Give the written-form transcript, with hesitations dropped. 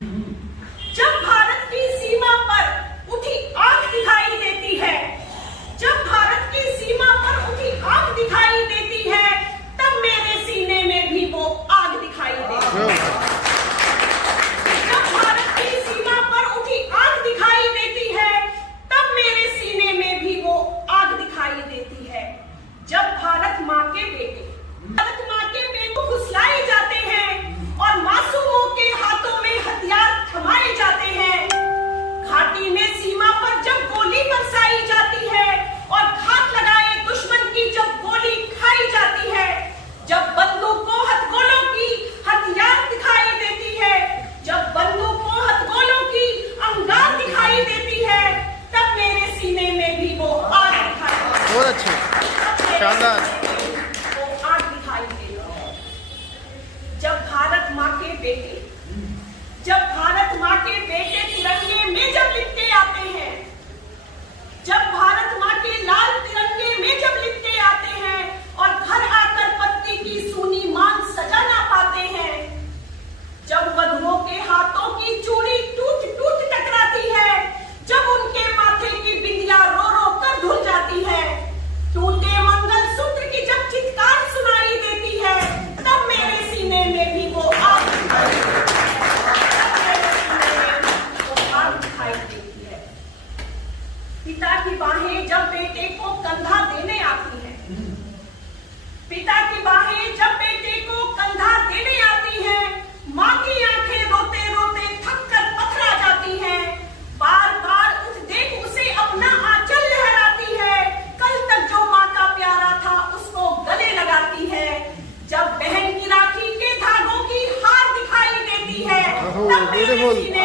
जब भारत की सीमा पर उठी आग दिखाई देती है, जब भारत की सीमा पर उठी आग दिखाई देती है, तब मेरे सीने में भी वो आग दिखाई देती है। जब भारत की सीमा पर उठी आग दिखाई देती है, तब मेरे सीने में भी वो आग दिखाई देती है। जब भारत माँ के बेटे फुसलाए जाते हैं और मासूमों के हाथों में हथियार थमाए जाते हैं, घाटी में सीमा पर जब गोली बरसाई जाती है और घात लगाए दुश्मन की जब गोली खाई जाती है, जब बंदूकों हथगोलों की हथियार दिखाई देती है, जब बंदूकों हथगोलों की अंगार दिखाई देती है, तब मेरे सीने में भी वो आग दिखाई देती है। बहुत अच्छे, शानदार। जब भारत माँ के बेटे तिरंगे में जब लिपटे आते हैं, जब भारत माँ के लाल तिरंगे में जब लिपटे आते हैं और घर आकर पत्नी की सूनी मांग सजा ना पाते हैं, जब वधुओं के हाथों की चूड़ी टूट टूट टकराती है, जब उनके माथे की बिंदिया रो रो कर धुल जाती है, टूटे मंगलसूत्र की जब चित्कार सुनाई देती है, तब मेरे सीने में भी वो आग दिखाई है। पिता की बाहें जब बेटे को कंधा देने आती हैं, पिता की बाहें जब बेटे को कंधा देने आती हैं, माँ की आंखें रोते रोते थक कर पथरा जाती हैं, बार बार उठ देख उसे अपना आंचल लहराती है, कल तक जो माँ का प्यारा था उसको गले लगाती है, जब बहन की राखी के धागों की हार दिखाई देती है, तब मेरे सीने